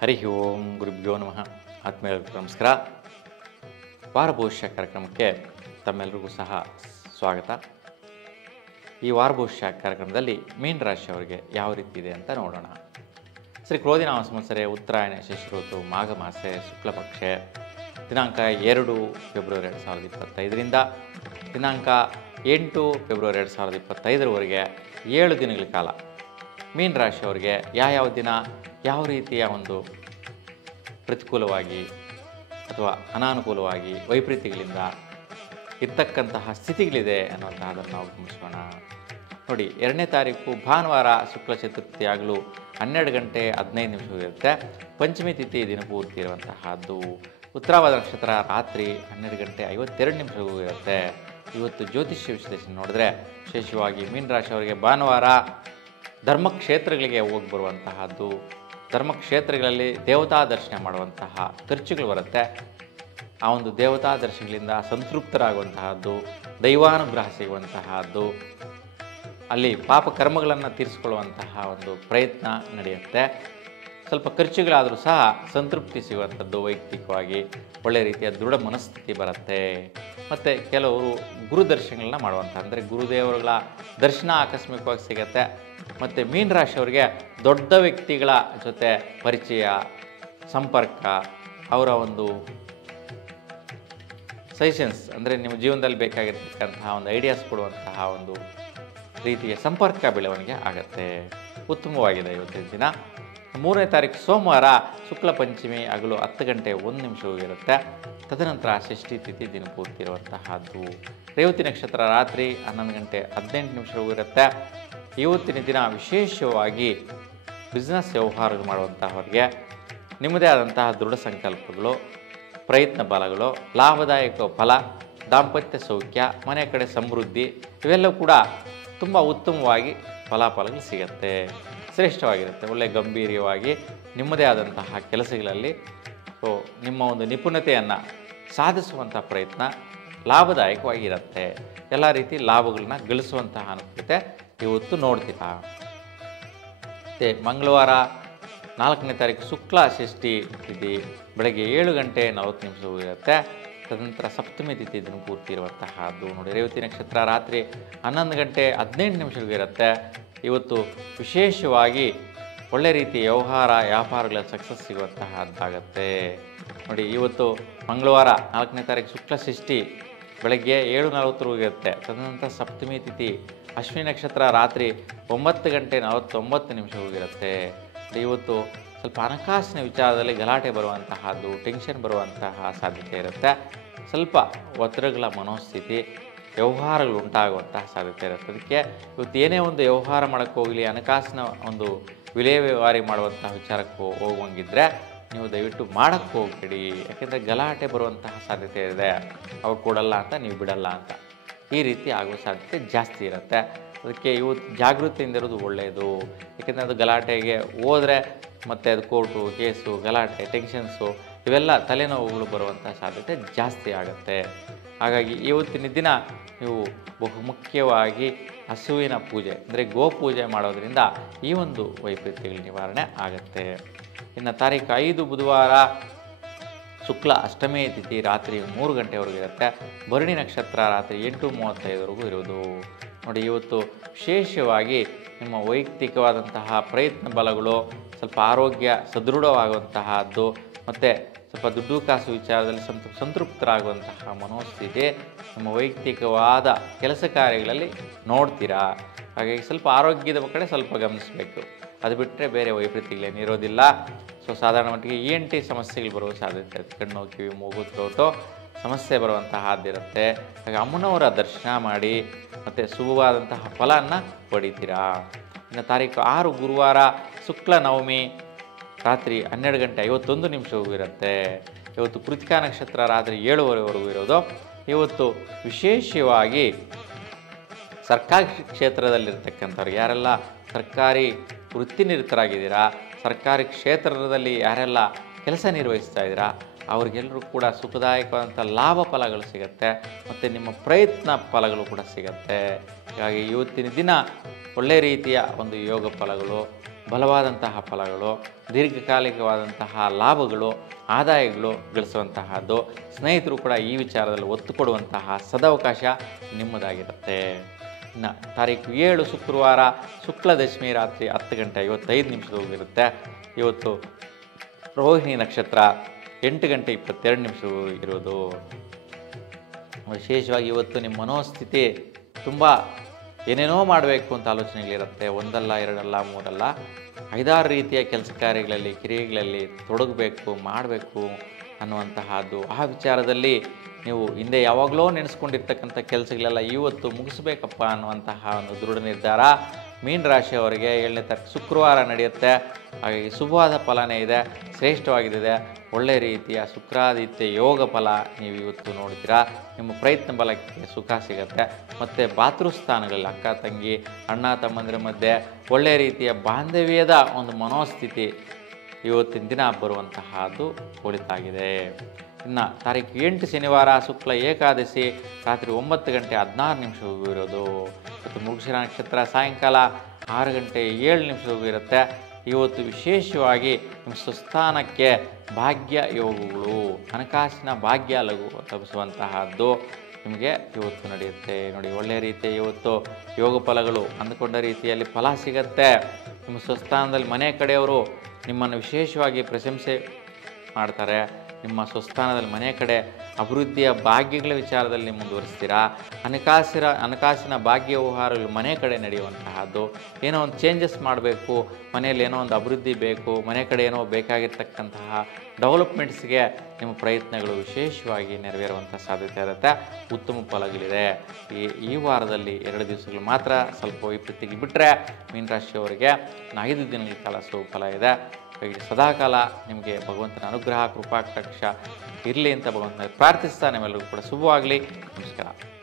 ಹರಿ ಓಂ ಗುರುಭ್ಯೋ ನಮಃ. ಆತ್ಮೀಯರಿಗೂ ನಮಸ್ಕಾರ. ವಾರ ಭವಿಷ್ಯ ಕಾರ್ಯಕ್ರಮಕ್ಕೆ ತಮ್ಮೆಲ್ಲರಿಗೂ ಸಹ ಸ್ವಾಗತ. ಈ ವಾರ ಭವಿಷ್ಯ ಕಾರ್ಯಕ್ರಮದಲ್ಲಿ ಮೀನ ರಾಶಿಯವರಿಗೆ ಯಾವ ರೀತಿ ಇದೆ ಅಂತ ನೋಡೋಣ. ಶ್ರೀ ಕ್ರೋಧಿನಾಮ ಸಂವತ್ಸರೆ ಉತ್ತರಾಯಣ ಶಶಿ ಋತು ಮಾಘ ಮಾಸೆ ಶುಕ್ಲಪಕ್ಷೆ ದಿನಾಂಕ 2 ಫೆಬ್ರವರಿ 2025ರಿಂದ ದಿನಾಂಕ 8 ಫೆಬ್ರವರಿ 2025ರವರೆಗೆ 7 ದಿನಗಳ ಕಾಲ ಮೀನ ರಾಶಿಯವರಿಗೆ ಯಾವ ದಿನ ಯಾವ ರೀತಿಯ ಒಂದು ಪ್ರತಿಕೂಲವಾಗಿ ಅಥವಾ ಅನಾನುಕೂಲವಾಗಿ ವೈಪರೀತ್ಯಗಳಿಂದ ಇರ್ತಕ್ಕಂತಹ ಸ್ಥಿತಿಗಳಿದೆ ಅನ್ನುವಂತಹದನ್ನು ನಾವು ಗಮನಿಸೋಣ. ನೋಡಿ, 2ನೇ ತಾರೀಕು ಭಾನುವಾರ ಶುಕ್ಲ ಚತುರ್ಥಿ ಆಗಲು 12 ಗಂಟೆ 15 ಇರುತ್ತೆ. ಪಂಚಮಿ ತಿಥಿ ದಿನಪೂರ್ತಿ ಇರುವಂತಹದ್ದು. ಉತ್ತರಾಭಾದ್ರ ನಕ್ಷತ್ರ ರಾತ್ರಿ 12 ಗಂಟೆ 52 ಇರುತ್ತೆ. ಇವತ್ತು ಜ್ಯೋತಿಷ್ಯ ವಿಶ್ಲೇಷಣೆ ನೋಡಿದ್ರೆ ವಿಶೇಷವಾಗಿ ಮೀನ ರಾಶಿಯವರಿಗೆ ಭಾನುವಾರ ಧರ್ಮಕ್ಷೇತ್ರಗಳಿಗೆ ಹೋಗಿ ಬರುವಂತಹದ್ದು, ಧರ್ಮಕ್ಷೇತ್ರಗಳಲ್ಲಿ ದೇವತಾ ದರ್ಶನ ಮಾಡುವಂತಹ ಖರ್ಚುಗಳು ಬರುತ್ತೆ. ಆ ಒಂದು ದೇವತಾ ದರ್ಶನಗಳಿಂದ ಸಂತೃಪ್ತರಾಗುವಂತಹದ್ದು, ದೈವಾನುಗ್ರಹ ಸಿಗುವಂತಹದ್ದು, ಅಲ್ಲಿ ಪಾಪ ಕರ್ಮಗಳನ್ನು ತೀರಿಸಿಕೊಳ್ಳುವಂತಹ ಒಂದು ಪ್ರಯತ್ನ ನಡೆಯುತ್ತೆ. ಸ್ವಲ್ಪ ಖರ್ಚುಗಳಾದರೂ ಸಹ ಸಂತೃಪ್ತಿ ಸಿಗುವಂಥದ್ದು, ವೈಯಕ್ತಿಕವಾಗಿ ಒಳ್ಳೆಯ ರೀತಿಯ ದೃಢ ಮನಸ್ಥಿತಿ ಬರುತ್ತೆ. ಮತ್ತು ಕೆಲವರು ಗುರು ದರ್ಶನಗಳನ್ನ ಮಾಡುವಂಥ, ಅಂದರೆ ಗುರುದೇವರುಗಳ ದರ್ಶನ ಆಕಸ್ಮಿಕವಾಗಿ ಸಿಗುತ್ತೆ. ಮತ್ತು ಮೀನ ರಾಶಿಯವರಿಗೆ ದೊಡ್ಡ ವ್ಯಕ್ತಿಗಳ ಜೊತೆ ಪರಿಚಯ, ಸಂಪರ್ಕ, ಅವರ ಒಂದು ಸಜೆಷನ್ಸ್, ಅಂದರೆ ನಿಮ್ಮ ಜೀವನದಲ್ಲಿ ಬೇಕಾಗಿರ್ತಕ್ಕಂತಹ ಒಂದು ಐಡಿಯಾಸ್ ಕೊಡುವಂತಹ ಒಂದು ರೀತಿಯ ಸಂಪರ್ಕ ಬೆಳವಣಿಗೆ ಆಗುತ್ತೆ. ಉತ್ತಮವಾಗಿದೆ ಇವತ್ತಿನ ದಿನ. 3ನೇ ತಾರೀಕು ಸೋಮವಾರ ಶುಕ್ಲ ಪಂಚಮಿ ಹಗಲು 10 ಗಂಟೆ 1 ಇರುತ್ತೆ. ತದನಂತರ ಷಷ್ಠಿ ತಿಥಿ ದಿನಪೂರ್ತಿ ಇರುವಂತಹದ್ದು. ರೇವತಿ ನಕ್ಷತ್ರ ರಾತ್ರಿ 11 ಗಂಟೆ 18 ಇರುತ್ತೆ. ಇವತ್ತಿನ ದಿನ ವಿಶೇಷವಾಗಿ ಬಿಸ್ನೆಸ್ ವ್ಯವಹಾರಗಳು ಮಾಡುವಂತಹವರಿಗೆ ನಿಮ್ಮದೇ ಆದಂತಹ ದೃಢ ಸಂಕಲ್ಪಗಳು, ಪ್ರಯತ್ನ ಬಲಗಳು, ಲಾಭದಾಯಕ ಫಲ, ದಾಂಪತ್ಯ ಸೌಖ್ಯ, ಮನೆ ಕಡೆ ಸಮೃದ್ಧಿ ಇವೆಲ್ಲವೂ ಕೂಡ ತುಂಬ ಉತ್ತಮವಾಗಿ ಫಲಾಫಲಗಳು ಸಿಗುತ್ತೆ. ಶ್ರೇಷ್ಠವಾಗಿರುತ್ತೆ. ಒಳ್ಳೆಯ ಗಂಭೀರವಾಗಿ ನಿಮ್ಮದೇ ಆದಂತಹ ಕೆಲಸಗಳಲ್ಲಿ ನಿಮ್ಮ ಒಂದು ನಿಪುಣತೆಯನ್ನು ಸಾಧಿಸುವಂಥ ಪ್ರಯತ್ನ ಲಾಭದಾಯಕವಾಗಿರುತ್ತೆ. ಎಲ್ಲ ರೀತಿ ಲಾಭಗಳನ್ನ ಗಳಿಸುವಂತಹ ಅನುಕೂಲತೆ ಇವತ್ತು ನೋಡ್ತೀರಾ. ಮತ್ತು ಮಂಗಳವಾರ 4ನೇ ತಾರೀಕು ಶುಕ್ಲ ಷಷ್ಠಿ ತಿಥಿ ಬೆಳಗ್ಗೆ 7 ಗಂಟೆ 40 ಇರುತ್ತೆ. ತದನಂತರ ಸಪ್ತಮಿ ತಿಥಿ ದಿನಪೂರ್ತಿ ಇರುವಂತಹದ್ದು. ನೋಡಿ, ರೇವತಿ ನಕ್ಷತ್ರ ರಾತ್ರಿ 11 ಗಂಟೆ 18 ಇರುತ್ತೆ. ಇವತ್ತು ವಿಶೇಷವಾಗಿ ಒಳ್ಳೆ ರೀತಿ ವ್ಯವಹಾರ ವ್ಯಾಪಾರಗಳಲ್ಲಿ ಸಕ್ಸಸ್ ಸಿಗುವಂತಹದ್ದಾಗತ್ತೆ. ನೋಡಿ, ಇವತ್ತು ಮಂಗಳವಾರ 4ನೇ ತಾರೀಕು ಶುಕ್ಲ ಷಷ್ಠಿ ಬೆಳಗ್ಗೆ 7:40 ಇರುತ್ತೆ. ತದನಂತರ ಸಪ್ತಮಿ ತಿಥಿ ಅಶ್ವಿನಿ ನಕ್ಷತ್ರ ರಾತ್ರಿ 9 ಗಂಟೆ 49 ಇರುತ್ತೆ. ಇವತ್ತು ಸ್ವಲ್ಪ ಹಣಕಾಸಿನ ವಿಚಾರದಲ್ಲಿ ಗಲಾಟೆ ಬರುವಂತಹದ್ದು, ಟೆನ್ಷನ್ ಬರುವಂತಹ ಸಾಧ್ಯತೆ ಇರುತ್ತೆ. ಸ್ವಲ್ಪ ಒತ್ತಡಗಳ ಮನೋಸ್ಥಿತಿ, ವ್ಯವಹಾರಗಳು ಉಂಟಾಗುವಂತಹ ಸಾಧ್ಯತೆ ಇರುತ್ತೆ. ಅದಕ್ಕೆ ಇವತ್ತು ಏನೇ ಒಂದು ವ್ಯವಹಾರ ಮಾಡೋಕ್ಕೆ ಹೋಗಲಿ, ಹಣಕಾಸಿನ ಒಂದು ವಿಲೇವಾರಿ ಮಾಡುವಂತಹ ವಿಚಾರಕ್ಕೆ ಹೋಗುವಂಗಿದ್ರೆ ನೀವು ದಯವಿಟ್ಟು ಮಾಡೋಕ್ಕೆ ಹೋಗಬೇಡಿ. ಯಾಕೆಂದರೆ ಗಲಾಟೆ ಬರುವಂತಹ ಸಾಧ್ಯತೆ ಇದೆ. ಅವ್ರು ಕೊಡಲ್ಲ ಅಂತ ನೀವು ಬಿಡಲ್ಲ ಅಂತ, ಈ ರೀತಿ ಆಗುವ ಸಾಧ್ಯತೆ ಜಾಸ್ತಿ ಇರುತ್ತೆ. ಅದಕ್ಕೆ ಇವತ್ತು ಜಾಗೃತಿಯಿಂದ ಇರೋದು ಒಳ್ಳೆಯದು. ಏಕೆಂದರೆ ಅದು ಗಲಾಟೆಗೆ ಹೋದರೆ ಮತ್ತು ಅದು ಕೋರ್ಟು ಕೇಸು, ಗಲಾಟೆ, ಟೆನ್ಷನ್ಸು ಇವೆಲ್ಲ ತಲೆನೋವುಗಳು ಬರುವಂಥ ಸಾಧ್ಯತೆ ಜಾಸ್ತಿ ಆಗುತ್ತೆ. ಹಾಗಾಗಿ ಇವತ್ತಿನ ದಿನ ನೀವು ಬಹುಮುಖ್ಯವಾಗಿ ಹಸುವಿನ ಪೂಜೆ, ಅಂದರೆ ಗೋಪೂಜೆ ಮಾಡೋದರಿಂದ ಈ ಒಂದು ವೈಪರೀತ್ಯಗಳ ನಿವಾರಣೆ ಆಗುತ್ತೆ. ಇನ್ನು ತಾರೀಕು 5 ಬುಧವಾರ ಶುಕ್ಲ ಅಷ್ಟಮಿ ತಿಥಿ ರಾತ್ರಿ 3 ಗಂಟೆವರೆಗೂ ಇರುತ್ತೆ. ಭರಣಿ ನಕ್ಷತ್ರ ರಾತ್ರಿ 8:35 ಇರೋದು. ನೋಡಿ, ಇವತ್ತು ವಿಶೇಷವಾಗಿ ನಿಮ್ಮ ವೈಯಕ್ತಿಕವಾದಂತಹ ಪ್ರಯತ್ನ ಬಲಗಳು, ಸ್ವಲ್ಪ ಆರೋಗ್ಯ ಸದೃಢವಾಗುವಂತಹದ್ದು, ಮತ್ತು ಸ್ವಲ್ಪ ದುಡ್ಡು ಕಾಸು ವಿಚಾರದಲ್ಲಿ ಸಂತೃಪ್ತರಾಗುವಂತಹ ಮನೋಸ್ಥಿತಿ ನಿಮ್ಮ ವೈಯಕ್ತಿಕವಾದ ಕೆಲಸ ಕಾರ್ಯಗಳಲ್ಲಿ ನೋಡ್ತೀರಾ. ಹಾಗಾಗಿ ಸ್ವಲ್ಪ ಆರೋಗ್ಯದ ಕಡೆ ಸ್ವಲ್ಪ ಗಮನಿಸಬೇಕು. ಅದು ಬಿಟ್ಟರೆ ಬೇರೆ ವೈಪರೀತ್ಯಗಳೇನಿರೋದಿಲ್ಲ. ಸಾಧಾರಣ ಮಟ್ಟಿಗೆ ENT ಸಮಸ್ಯೆಗಳು ಬರುವ ಸಾಧ್ಯತೆ, ಕಣ್ಣು ಕಿವಿ ಮೂಗು ಥ್ರೋಟು ಸಮಸ್ಯೆ ಬರುವಂತಹದ್ದಿರುತ್ತೆ. ಹಾಗೆ ಅಮ್ಮನವರ ದರ್ಶನ ಮಾಡಿ ಮತ್ತು ಶುಭವಾದಂತಹ ಫಲವನ್ನು ಪಡಿತೀರಾ. ಇನ್ನು ತಾರೀಕು 6 ಗುರುವಾರ ಶುಕ್ಲ ನವಮಿ ರಾತ್ರಿ 12 ಗಂಟೆ 51 ಇರುತ್ತೆ. ಇವತ್ತು ಕೃತಿಕಾ ನಕ್ಷತ್ರ ರಾತ್ರಿ 7:30 ಇರೋದು. ಇವತ್ತು ವಿಶೇಷವಾಗಿ ಸರ್ಕಾರಿ ಕ್ಷೇತ್ರದಲ್ಲಿರ್ತಕ್ಕಂಥವ್ರಿಗೆ, ಯಾರೆಲ್ಲ ಸರ್ಕಾರಿ ವೃತ್ತಿನಿರತರಾಗಿದ್ದೀರಾ, ಸರ್ಕಾರಿ ಕ್ಷೇತ್ರದಲ್ಲಿ ಯಾರೆಲ್ಲ ಕೆಲಸ ನಿರ್ವಹಿಸ್ತಾ ಇದ್ದೀರಾ, ಅವ್ರಿಗೆಲ್ಲರೂ ಕೂಡ ಸುಖದಾಯಕವಾದಂಥ ಲಾಭ ಫಲಗಳು ಸಿಗುತ್ತೆ ಮತ್ತು ನಿಮ್ಮ ಪ್ರಯತ್ನ ಫಲಗಳು ಕೂಡ ಸಿಗುತ್ತೆ. ಹೀಗಾಗಿ ಇವತ್ತಿನ ದಿನ ಒಳ್ಳೆಯ ರೀತಿಯ ಒಂದು ಯೋಗ ಫಲಗಳು, ಬಲವಾದಂತಹ ಫಲಗಳು, ದೀರ್ಘಕಾಲಿಕವಾದಂತಹ ಲಾಭಗಳು, ಆದಾಯಗಳು ಗಳಿಸುವಂತಹದ್ದು. ಸ್ನೇಹಿತರು ಕೂಡ ಈ ವಿಚಾರದಲ್ಲಿ ಒತ್ತು ಕೊಡುವಂತಹ ಸದವಕಾಶ ನಿಮ್ಮದಾಗಿರುತ್ತೆ. ಇನ್ನು ತಾರೀಕು 7 ಶುಕ್ರವಾರ ಶುಕ್ಲ ದಶಮಿ ರಾತ್ರಿ 10:55 ಇರುತ್ತೆ. ಇವತ್ತು ರೋಹಿಣಿ ನಕ್ಷತ್ರ 8:22 ಇರೋದು. ವಿಶೇಷವಾಗಿ ಇವತ್ತು ನಿಮ್ಮ ಮನೋಸ್ಥಿತಿ ತುಂಬ ಏನೇನೋ ಮಾಡಬೇಕು ಅಂತ ಆಲೋಚನೆಗಳಿರುತ್ತೆ. ಒಂದಲ್ಲ, ಎರಡಲ್ಲ, ಮೂರಲ್ಲ, 5-6 ರೀತಿಯ ಕೆಲಸ ಕಾರ್ಯಗಳಲ್ಲಿ, ಕ್ರಿಯೆಗಳಲ್ಲಿ ತೊಡಗಬೇಕು, ಮಾಡಬೇಕು ಅನ್ನುವಂತಹದ್ದು. ಆ ವಿಚಾರದಲ್ಲಿ ನೀವು ಹಿಂದೆ ಯಾವಾಗಲೂ ನೆನೆಸ್ಕೊಂಡಿರ್ತಕ್ಕಂಥ ಕೆಲಸಗಳೆಲ್ಲ ಇವತ್ತು ಮುಗಿಸ್ಬೇಕಪ್ಪ ಅನ್ನುವಂತಹ ಒಂದು ದೃಢ ನಿರ್ಧಾರ ಮೀನ ರಾಶಿಯವರಿಗೆ 7ನೇ ತಾರೀಕು ಶುಕ್ರವಾರ ನಡೆಯುತ್ತೆ. ಹಾಗಾಗಿ ಶುಭವಾದ ಫಲನೇ ಇದೆ, ಶ್ರೇಷ್ಠವಾಗಿದೆ. ಒಳ್ಳೆ ರೀತಿಯ ಶುಕ್ರಾದಿತ್ಯ ಯೋಗ ಫಲ ನೀವು ಇವತ್ತು ನೋಡ್ತೀರಾ. ನಿಮ್ಮ ಪ್ರಯತ್ನ ಬಲಕ್ಕೆ ಸುಖ ಸಿಗುತ್ತೆ. ಮತ್ತು ಭಾತೃಸ್ಥಾನಗಳಲ್ಲಿ ಅಕ್ಕ ತಂಗಿ, ಅಣ್ಣ ತಮ್ಮಂದಿರ ಮಧ್ಯೆ ಒಳ್ಳೆ ರೀತಿಯ ಬಾಂಧವ್ಯದ ಒಂದು ಮನೋಸ್ಥಿತಿ ಇವತ್ತಿನ ದಿನ ಬರುವಂತಹದ್ದು ಒಳಿತಾಗಿದೆ. ಇನ್ನು ತಾರೀಕು 8 ಶನಿವಾರ ಶುಕ್ಲ ಏಕಾದಶಿ ರಾತ್ರಿ 9:16 ಇರೋದು. ಮತ್ತು ಮೃಗಶಿರ ನಕ್ಷತ್ರ ಸಾಯಂಕಾಲ 6:07 ಇರುತ್ತೆ. ಇವತ್ತು ವಿಶೇಷವಾಗಿ ನಿಮ್ಮ ಸ್ವಸ್ಥಾನಕ್ಕೆ ಭಾಗ್ಯ ಯೋಗಗಳು, ಹಣಕಾಸಿನ ಭಾಗ್ಯ ಲಭಿಸುವಂತಹದ್ದು ನಿಮಗೆ ಇವತ್ತು ನಡೆಯುತ್ತೆ. ನೋಡಿ, ಒಳ್ಳೆಯ ರೀತಿಯ ಇವತ್ತು ಯೋಗ ಫಲಗಳು ಅಂದುಕೊಂಡ ರೀತಿಯಲ್ಲಿ ಫಲ ಸಿಗತ್ತೆ. ನಿಮ್ಮ ಸ್ವಸ್ಥಾನದಲ್ಲಿ ಮನೆ ಕಡೆಯವರು ನಿಮ್ಮನ್ನು ವಿಶೇಷವಾಗಿ ಪ್ರಶಂಸೆ ಮಾಡ್ತಾರೆ. ನಿಮ್ಮ ಸ್ವಸ್ಥಾನದಲ್ಲಿ ಮನೆ ಕಡೆ ಅಭಿವೃದ್ಧಿಯ ಭಾಗ್ಯಗಳ ವಿಚಾರದಲ್ಲಿ ಮುಂದುವರಿಸ್ತೀರಾ. ಹಣಕಾಸಿನ ಭಾಗ್ಯ ವ್ಯವಹಾರಗಳು ಮನೆ ಕಡೆ ನಡೆಯುವಂತಹದ್ದು. ಏನೋ ಒಂದು ಚೇಂಜಸ್ ಮಾಡಬೇಕು, ಮನೆಯಲ್ಲಿ ಏನೋ ಒಂದು ಅಭಿವೃದ್ಧಿ ಬೇಕು, ಮನೆ ಕಡೆ ಏನೋ ಬೇಕಾಗಿರ್ತಕ್ಕಂತಹ ಡೆವಲಪ್ಮೆಂಟ್ಸ್ಗೆ ನಿಮ್ಮ ಪ್ರಯತ್ನಗಳು ವಿಶೇಷವಾಗಿ ನೆರವೇರುವಂಥ ಸಾಧ್ಯತೆ ಇರುತ್ತೆ. ಉತ್ತಮ ಫಲಗಳಿದೆ. ಈ ವಾರದಲ್ಲಿ 2 ದಿವಸಗಳು ಮಾತ್ರ ಸ್ವಲ್ಪ ವೈಪರೀತ್ಯಕ್ಕೆ ಬಿಟ್ಟರೆ ಮೀನರಾಶಿಯವರಿಗೆ 5 ದಿನಗಳ ಕಾಲ ಸುಫಲ ಇದೆ. ಸದಾಕಾಲ ನಿಮಗೆ ಭಗವಂತನ ಅನುಗ್ರಹ, ಕೃಪಾ ಕಟಾಕ್ಷ ಇರಲಿ ಅಂತ ಭಗವಂತನ ಪ್ರಾರ್ಥಿಸ್ತಾ ನಿಮ್ಮೆಲ್ಲರಿಗೂ ಕೂಡ ಶುಭವಾಗಲಿ. ನಮಸ್ಕಾರ.